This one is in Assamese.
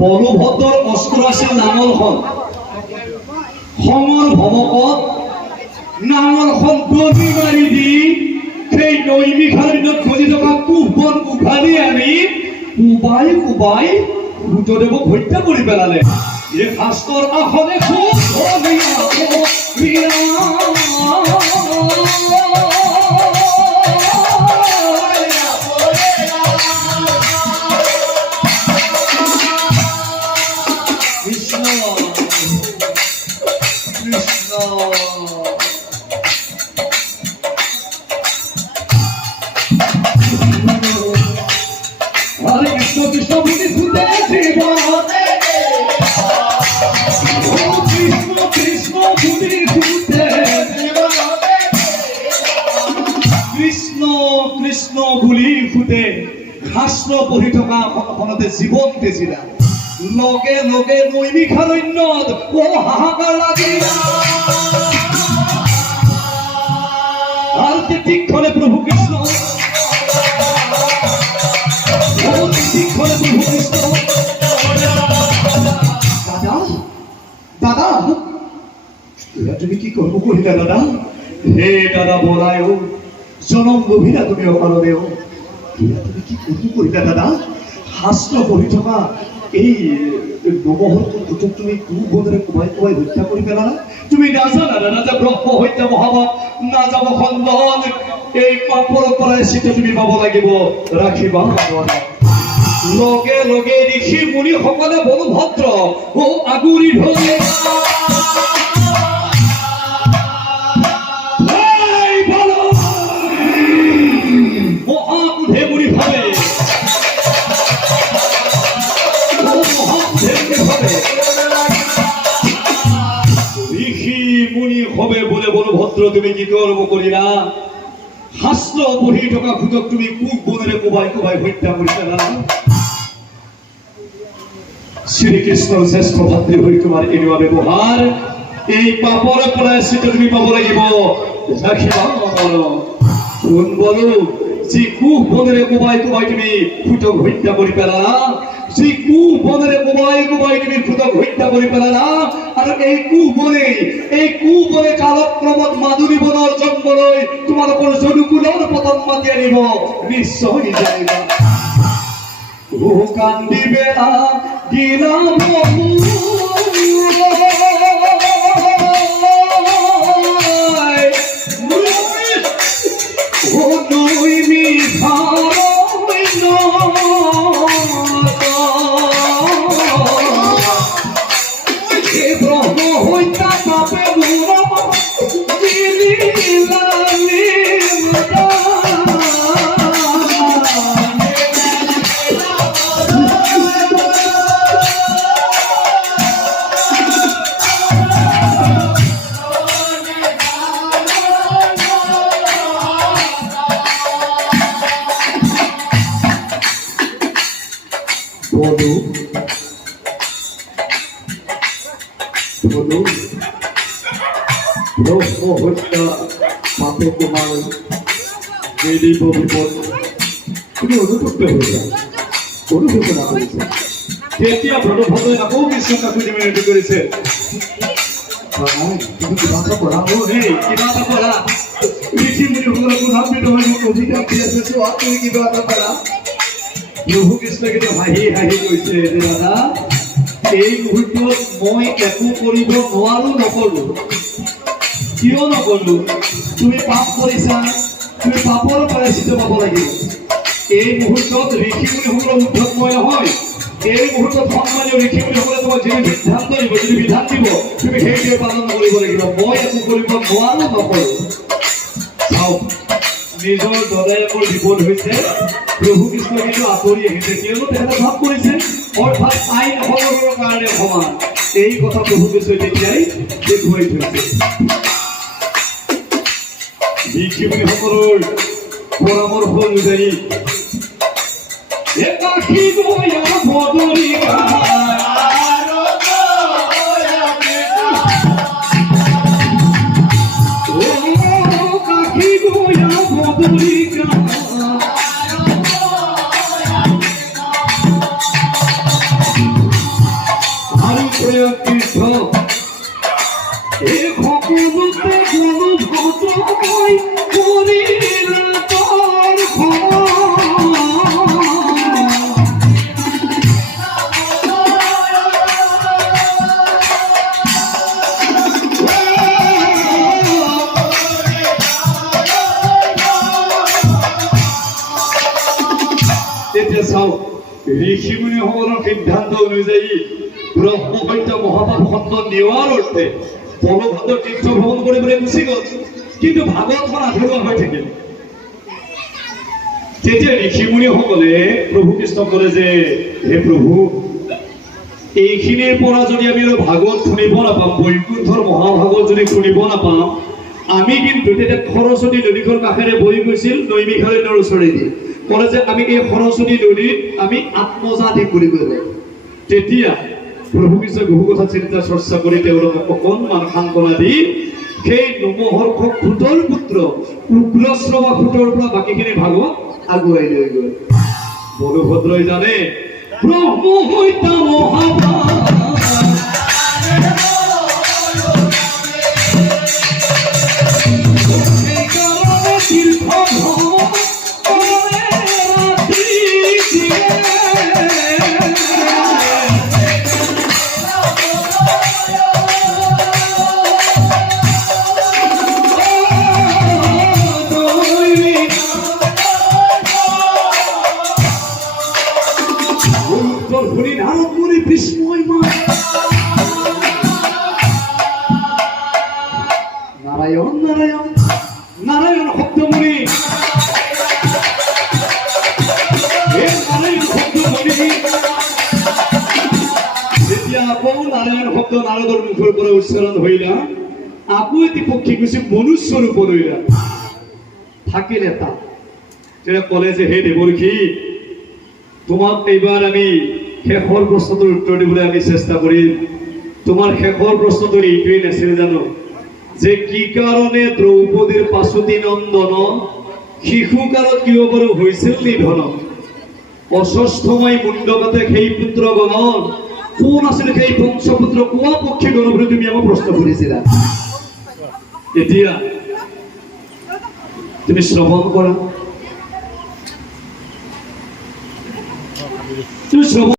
বলভদ্ৰৰ অস্ত্ৰ আছিল নাঙলখন সমৰ ভমকত নাঙলখন গলি মাৰি দি সেই নৈমিষাৰ দিনত গজি থকা কুহবন উঘালি আনি কোবাই কোবাই সূৰ্যদেৱক হত্যা কৰি পেলালে। এই শাস্ত্ৰৰ আসনে কৃষ্ণ গুলিৰ ফুটে শাস্ত্ৰ পঢ়ি থকা অসমখনতে জীৱন দিছিলা। লগে লগে নৈমিষাৰণ্যত হাহাকাৰ লাগিলা। আৰু তেতিক্ষণে প্ৰভু কৃষ্ণ দাদা তুমি কি কৰ্ম কৰিলা দাদা? হে দাদা বৰায়ো জনম গভীৰা তুমি অকালদেও তুমি কি কৰ্ম কৰিলা দাদা? শাস্ত্ৰ পঢ়ি থকা এই নমহৰটোৰ পুতক তুমি কুবনেৰে কোবাই কোবাই হত্যা কৰি পেলালা। তুমি নাজানা দাদা যে ব্ৰহ্ম হত্যা মহাপাপ নাযাব খণ্ডন। এই পাপৰ পৰাই চিত তুমি পাব লাগিব, ৰাখিবা লগে লগে ঋষি মুনি সকলে বলভদ্ৰ আগুৰি ধৰে। বলভদ্ৰ তুমি কি কৰ্ম কৰিলা? শাস্ত্ৰ পঢ়ি থকা ভূতক তুমি কুবনেৰে কোবাই কোবাই হত্যা কৰি পেলালা। শ্ৰীকৃষ্ণৰ জ্যেষ্ঠ ভাতৃ হৈ তোমাৰ এনেকুৱা ব্যৱহাৰ, এই পাপৰ পৰাই চিত তুমি পাব লাগিব, ৰাখিবা কোন বলো যি কুবনেৰে কোবাই কোবাই তুমি ভূতক হত্যা কৰি পেলালা। যি কুবনেৰে কোবাই কোবাই তুমি ভূতক হত্যা কৰি পেলালা। আৰু এই কুবনে কালক্ৰমত মাধুৰী বনৰ জন্ম লৈ তোমালোকৰ যদুকুলৰ পতন মাতি আনিব নিশ্চয় জানিবা। কান্দিবে গিলা ব্রহ্ম হত্যা পাপে তোমার বেদিব বিপদ তুমি অনুতপ্ত হয়ে যাও, অনুশোচনা কৰিছে। তেতিয়া ব্ৰহ্মভদ্ৰই আকৌ কৃষ্ণক কাকুতি মিনতি কৰিছে। তুমি কিবা এটা কৰা কিবা এটা কৰা ঋষি মুনিসকলক প্ৰধান্বিত হৈ মোক অধিকাৰ দি আছে, চোৱা তুমি কিবা এটা কৰা। প্ৰভু কৃষ্ণই কিন্তু হাঁহি হাঁহি কৈছে যে দাদা এই মুহূৰ্তত মই একো কৰিব নোৱাৰো, নকৰো। কিয় নকৰো? তুমি পাপ কৰিছা, তুমি পাপৰ পৰাই চিত পাব লাগিব। এই মুহূৰ্তত ঋষি মুনিসকলৰ উদ্ধত মই নহয়, এই মুহূৰ্তত সন্মানীয় ঋষিমুনিসকলে তোমাক যিটো সিদ্ধান্ত দিব, যিটো বিধান দিব, তুমি সেইটোৱে পালন কৰিব লাগিব। মই একো কৰিব নোৱাৰো, নকৰো। চাওক, নিজৰ দদায়েকৰ বিপদ হৈছে, প্ৰভু কৃষ্ণ কিন্তু আঁতৰি আহিছে, কিয়নো তেখেতে ভাৱ কৰিছে অৰ্থাৎ আইন সকলোৰে কাৰণে সমান। এই কথা প্ৰভু কৃষ্ণই তেতিয়াই দেখুৱাই থৈছে। ঋষিমুনিসকলৰ পৰামৰ্শ অনুযায়ী একাকী গয়া বদৰিকা, একাকী গয়া বদৰিকা, আৰু তীৰ্থ এই সকলোতে গণভূত হৈ পৰিল তোৰ তেতিয়া চাওক, ঋষিমুনিসকলৰ সিদ্ধান্ত অনুযায়ী ব্ৰহ্মহত্য মহাপাপ খণ্ড নিয়াৰ অৰ্থে বলভদ্ৰ তীৰ্থ ভ্ৰমণ কৰিবলৈ গুচি গ'ল, কিন্তু ভাগৱতখন আধৰুৱা হৈ থাকিল। তেতিয়া ঋষিমুনিসকলে প্ৰভু কৃষ্ণক ক'লে যে, হে প্ৰভু, এইখিনিৰ পৰা যদি আমি ভাগৱত শুনিব নাপাম, বৈকুণ্ঠৰ মহাভাগৱত যদি শুনিব নাপাম, আমি কিন্তু তেতিয়া সৰস্বতী নদীখন কাষেৰে বৈ গৈছিল নৈমিষাৰণ্যৰ ওচৰেদি, ক'লে যে আমি এই সৰস্বতী নদীত আমি আত্মজাতি কৰিব লাগিব। তেতিয়া প্ৰভু কৃষ্ণই বহু কথা চিন্তা চৰ্চা কৰি তেওঁলোকক অকণমান সান্তনা দি সেই নোমহৰ্ষক সূতৰ পুত্ৰ উগ্ৰশ্ৰৱা সূতৰ পৰা বাকীখিনি ভাগৱত আগুৱাই লৈ গ'ল। বলভদ্ৰই জানে ব্ৰহ্মহত্য মহাপাপ, নাৰায়ণ নাৰায়ণ নাৰায়ণ শব্দমণি, নাৰায়ণ শব্দমণি। যেতিয়া আকৌ নাৰায়ণ শব্দ নাৰদৰ মুখৰ পৰা উচ্চাৰণ হইলা, আকৌ এটি পক্ষী গুচি মনুষ্য ৰূপ লৈলা, থাকিল এটা। তেতিয়া ক'লে যে, হে দেৱৰ্ষি, তোমাক এইবাৰ আমি শেষৰ প্ৰশ্নটোৰ উত্তৰ দিবলৈ আমি চেষ্টা কৰিম। তোমাৰ শেষৰ প্ৰশ্নটো এইটোৱেই নাছিল জানো, যে কি কাৰণে দ্ৰৌপদীৰ পাছতি নন্দন শিশু কালত কিয় বাৰু হৈছিল নিধন? অস্বস্থময় মুণ্ডকাতে সেই পুত্ৰগণৰ কোন আছিল সেই বংশপুত্ৰ কোৱা পক্ষী গণ বুলি তুমি আমাক প্ৰশ্ন কৰিছিলা। এতিয়া তুমি শ্ৰৱণ কৰা, তুমি শ্ৰৱণ